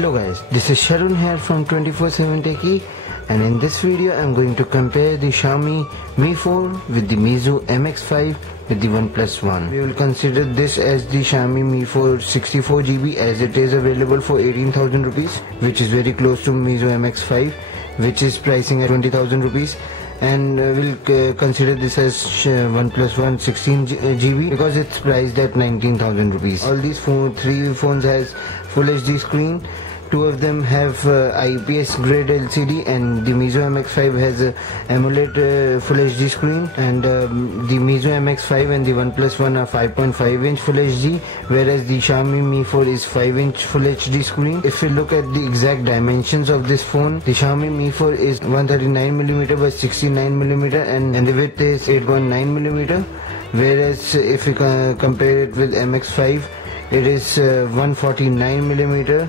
Hello guys, this is Sharun here from 24/7 Techie, and in this video I'm going to compare the Xiaomi Mi4 with the Meizu Mx5 with the OnePlus One. We will consider this as the Xiaomi Mi4 64GB as it is available for 18,000 rupees, which is very close to Meizu Mx5, which is pricing at 20,000 rupees. And we'll consider this as OnePlus One 16GB because it's priced at 19,000 rupees. All these three phones has Full HD screen. Two of them have IPS grade LCD, and the Meizu Mx5 has a AMOLED Full HD screen, and the Meizu Mx5 and the OnePlus One are 5.5 inch Full HD, whereas the Xiaomi Mi4 is 5 inch Full HD screen. If we look at the exact dimensions of this phone, the Xiaomi Mi4 is 139mm by 69mm, and the width is 8.9mm, whereas if we compare it with Mx5, it is 149mm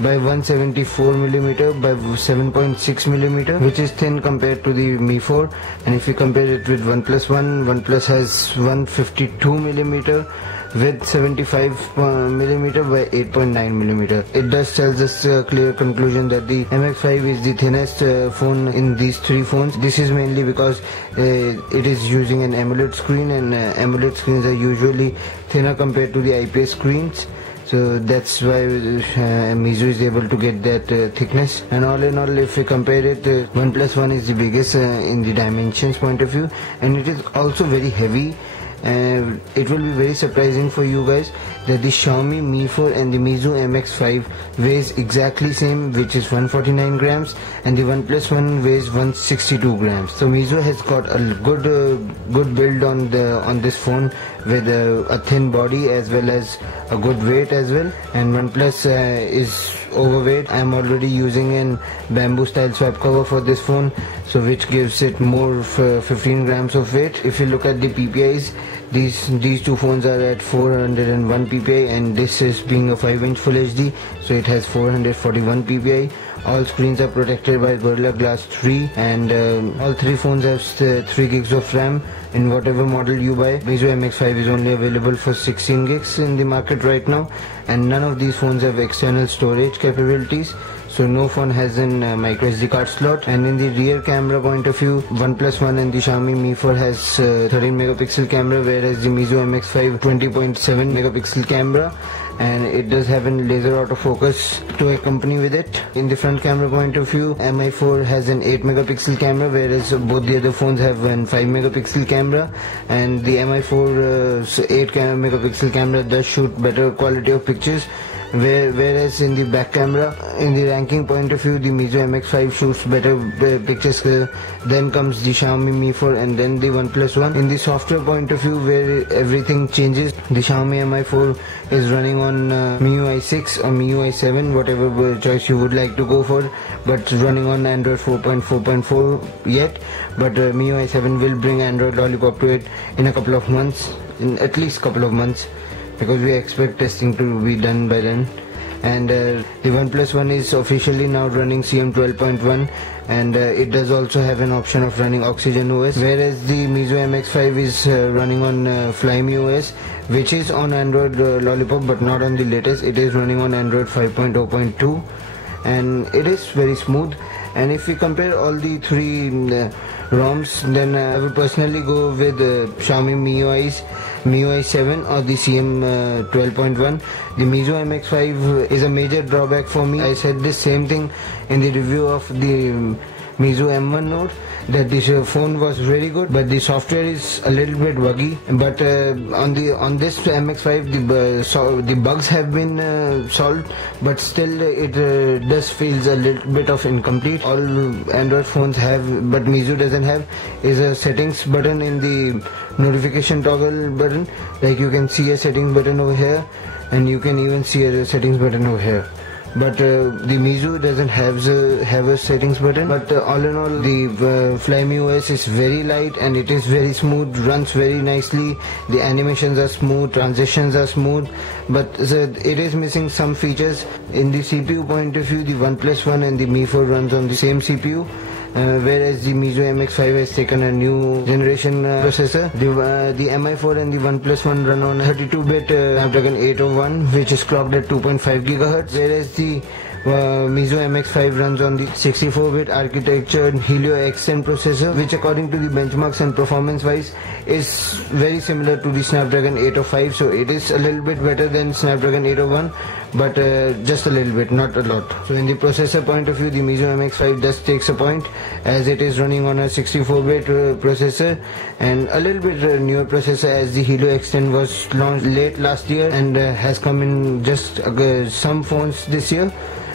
by 174mm by 7.6mm, which is thin compared to the Mi4. And if you compare it with OnePlus One, OnePlus has 152mm with 75mm by 8.9mm. It does tells us a clear conclusion that the Mx5 is the thinnest phone in these three phones. This is mainly because it is using an AMOLED screen, and AMOLED screens are usually thinner compared to the IPS screens. So that's why Meizu is able to get that thickness. And all in all, if we compare it, OnePlus One is the biggest in the dimensions point of view, and it is also very heavy. It will be very surprising for you guys that the Xiaomi Mi4 and the Meizu Mx5 weighs exactly same, which is 149 grams, and the OnePlus One weighs 162 grams. So Meizu has got a good build on this phone with a thin body as well as a good weight as well. And OnePlus is overweight. I am already using an bamboo style swap cover for this phone, so which gives it more 15 grams of weight. If you look at the PPIs, these two phones are at 401 PPI, and this is being a 5 inch Full HD, so it has 441 PPI. All screens are protected by Gorilla Glass 3, and all three phones have 3 gigs of RAM in whatever model you buy. Meizu Mx5 is only available for 16 gigs in the market right now, and none of these phones have external storage capabilities. So no phone has a micro SD card slot. And in the rear camera point of view, OnePlus One and the Xiaomi Mi4 has 13 megapixel camera, whereas the Meizu Mx5 20.7 megapixel camera, and it does have a laser autofocus to accompany with it. In the front camera point of view, Mi4 has an 8 megapixel camera, whereas both the other phones have a 5 megapixel camera, and the Mi4 8 megapixel camera does shoot better quality of pictures. Whereas in the back camera, in the ranking point of view, the Meizu Mx5 shoots better pictures. Then comes the Xiaomi Mi4, and then the OnePlus One. In the software point of view, where everything changes, the Xiaomi Mi4 is running on MIUI 6 or MIUI 7, whatever choice you would like to go for, but running on Android 4.4.4 yet. But MIUI 7 will bring Android Lollipop to it in a couple of months, in at least couple of months, because we expect testing to be done by then. And the OnePlus One is officially now running CM 12.1, and it does also have an option of running Oxygen OS, whereas the Meizu Mx5 is running on Flyme OS, which is on Android Lollipop but not on the latest. It is running on Android 5.0.2, and it is very smooth. And if we compare all the three ROMs, then I would personally go with Xiaomi MIUI 7 or the CM 12.1. The Meizu Mx5 is a major drawback for me. I said this same thing in the review of the Meizu M1 Note, that this phone was very good, but the software is a little bit buggy. But on this Mx5, the bugs have been solved, but still it does feels a little bit of incomplete. All Android phones have, but Meizu doesn't have, is a settings button in the notification toggle button. Like you can see a settings button over here, and you can even see a settings button over here. But the Meizu doesn't have a settings button. But all in all, the Flyme OS is very light, and it is very smooth, runs very nicely. The animations are smooth, transitions are smooth, but it is missing some features. In the CPU point of view, the OnePlus One and the Mi4 runs on the same CPU, whereas the Meizu Mx5 has taken a new generation processor. The Mi4 and the OnePlus One run on 32-bit Snapdragon 801, which is clocked at 2.5 GHz, whereas the Meizu Mx5 runs on the 64-bit architecture Helio X10 processor, which according to the benchmarks and performance wise is very similar to the Snapdragon 805. So it is a little bit better than Snapdragon 801, but just a little bit, not a lot. So in the processor point of view, the Meizu Mx5 does takes a point, as it is running on a 64-bit processor and a little bit newer processor, as the Helio X10 was launched late last year and has come in just some phones this year.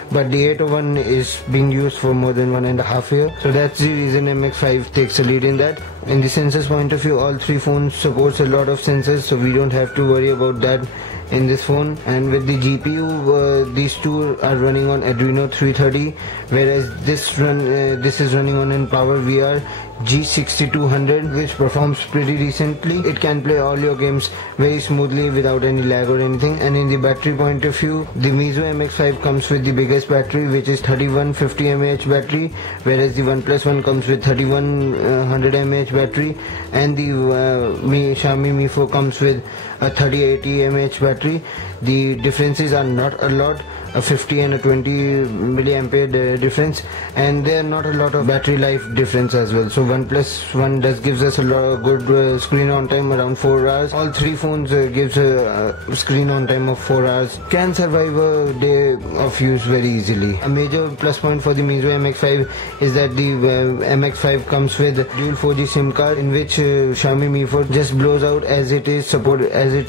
But the 801 is being used for more than 1.5 years. So that's the reason MX5 takes a lead in that. In the sensors point of view, all three phones supports a lot of sensors, so we don't have to worry about that in this phone. And with the GPU, these two are running on Adreno 330, whereas this is running on an PowerVR G6200, which performs pretty decently. It can play all your games very smoothly without any lag or anything. And in the battery point of view, the Meizu Mx5 comes with the biggest battery, which is 3150 mAh battery, whereas the OnePlus one comes with 3100 mAh battery, and the Xiaomi Mi4 comes with a 3080 mAh battery. The differences are not a lot, a 50 and a 20 milliampere difference, and there are not a lot of battery life difference as well. So OnePlus one gives us a lot of good screen on time, around 4 hours. All three phones gives a screen on time of 4 hours. Can survive a day of use very easily. A major plus point for the Meizu Mx5 is that the Mx5 comes with dual 4G SIM card, in which Xiaomi Mi4 just blows out, as it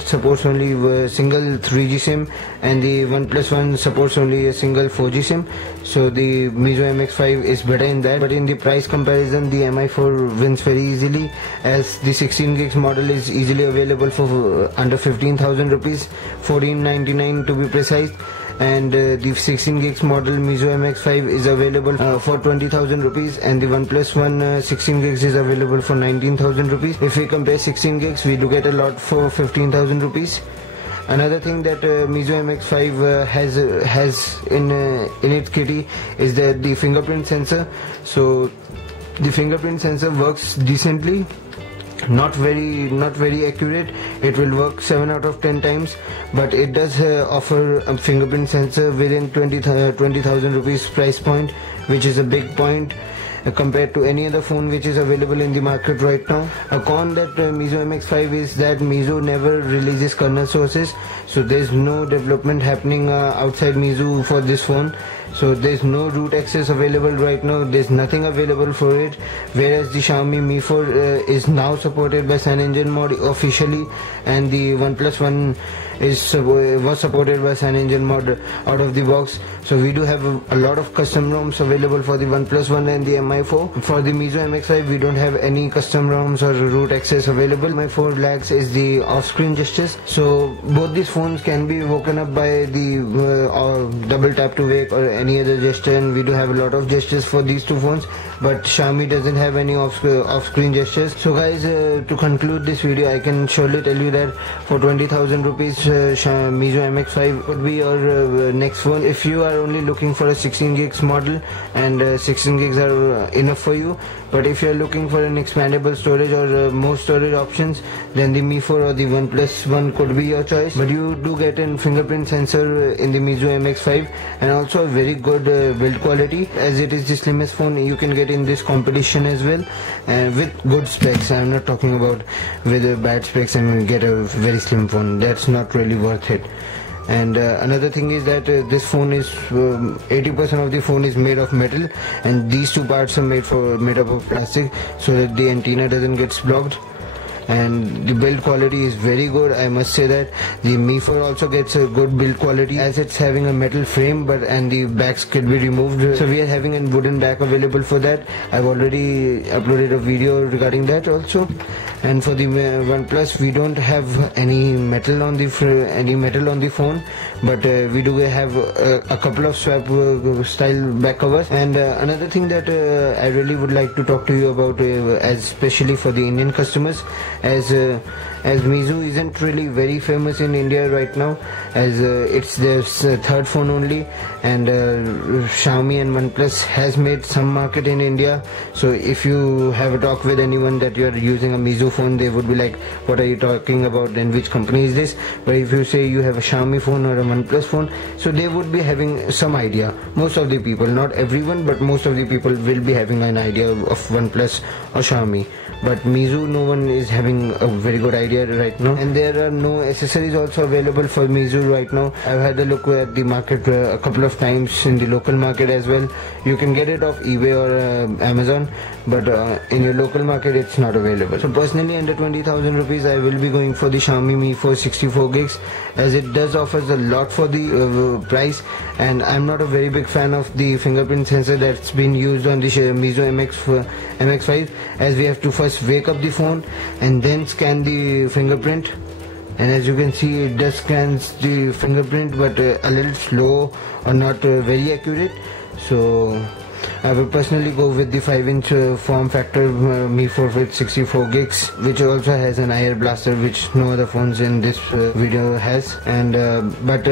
supports only single 3G SIM, and the OnePlus one supports only a single 4G SIM. So the Meizu Mx5 is better in that. But in the price comparison, the Mi4 wins very easily, as the 16 gigs model is easily available for under 15,000 rupees, 1499 to be precise. And the 16 gigs model Meizu Mx5 is available for 20,000 rupees, and the OnePlus one 16 gigs is available for 19,000 rupees. If we compare 16 gigs, we do get a lot for 15,000 rupees. Another thing that Meizu Mx5 has in its kitty is that the fingerprint sensor. So the fingerprint sensor works decently, not very accurate. It will work 7 out of 10 times, but it does offer a fingerprint sensor within 20,000 rupees price point, which is a big point compared to any other phone which is available in the market right now. A con that Meizu Mx5 is that Meizu never releases kernel sources, so there's no development happening outside Meizu for this phone. So there's no root access available right now, there's nothing available for it, whereas the Xiaomi Mi4 is now supported by CyanogenMod officially, and the OnePlus one was supported by CyanogenMod out of the box. So we do have a lot of custom ROMs available for the OnePlus one and the Mi4. For the Meizu Mx5, we don't have any custom ROMs or root access available. Mi4 lacks is the off-screen gestures. So both these phones can be woken up by the double tap to wake or any other gesture, and we do have a lot of gestures for these two phones, but Xiaomi doesn't have any off-screen gestures. So guys, to conclude this video, I can surely tell you that for 20,000 rupees, Meizu Mx5 would be your next phone. If you are only looking for a 16 gigs model, and 16 gigs are enough for you, but if you are looking for an expandable storage or more storage options, then the Mi4 or the OnePlus one could be your choice. But you do get a fingerprint sensor in the Meizu Mx5, and also a very good build quality, as it is the slimmest phone you can get in this competition as well, and with good specs. I'm not talking about with bad specs and get a very slim phone. That's not really worth it. And another thing is that this phone is 80% of the phone is made of metal, and these two parts are made up of plastic, so that the antenna doesn't get blocked. And the build quality is very good, I must say that. The Mi4 also gets a good build quality, as it's having a metal frame, and the backs could be removed, so we are having a wooden back available for that. I've already uploaded a video regarding that also. And for the OnePlus, we don't have any metal on the phone, but we do have a couple of swap style back covers. And another thing that I really would like to talk to you about, especially for the Indian customers, as as Meizu isn't really very famous in India right now, as it's their third phone only, and Xiaomi and OnePlus has made some market in India. So if you have a talk with anyone that you are using a Meizu phone, they would be like, what are you talking about and which company is this? But if you say you have a Xiaomi phone or a OnePlus phone, so they would be having some idea. Most of the people, not everyone, but most of the people will be having an idea of OnePlus or Xiaomi. But Meizu, no one is having a very good idea right now, and there are no accessories also available for Meizu right now. I've had a look at the market a couple of times in the local market as well. You can get it off eBay or Amazon, but in your local market it's not available. So personally, under 20,000 rupees, I will be going for the Xiaomi Mi4 64 gigs, as it does offers a lot for the price, and I'm not a very big fan of the fingerprint sensor that's been used on the Meizu Mx5, as we have to first wake up the phone and then scan the fingerprint, and as you can see, it does scans the fingerprint, but a little slow or not very accurate. So I will personally go with the 5-inch form factor Mi4 with 64 gigs, which also has an IR blaster, which no other phones in this video has. And but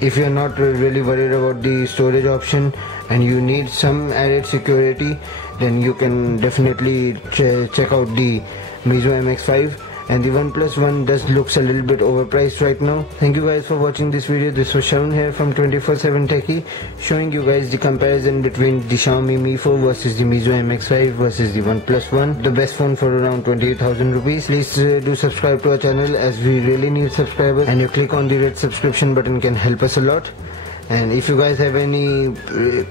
if you're not really worried about the storage option and you need some added security, then you can definitely check out the Meizu Mx5. And the OnePlus One does looks a little bit overpriced right now. Thank you guys for watching this video. This was Sharon here from 24/7 Techie, showing you guys the comparison between the Xiaomi Mi4 versus the Meizu Mx5 versus the OnePlus One, the best phone for around 28,000 rupees. Please do subscribe to our channel, as we really need subscribers, and you click on the red subscription button can help us a lot. And if you guys have any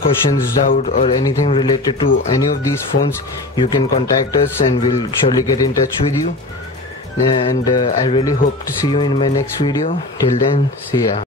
questions, doubt, or anything related to any of these phones, you can contact us and we'll surely get in touch with you. And I really hope to see you in my next video. Till then, see ya.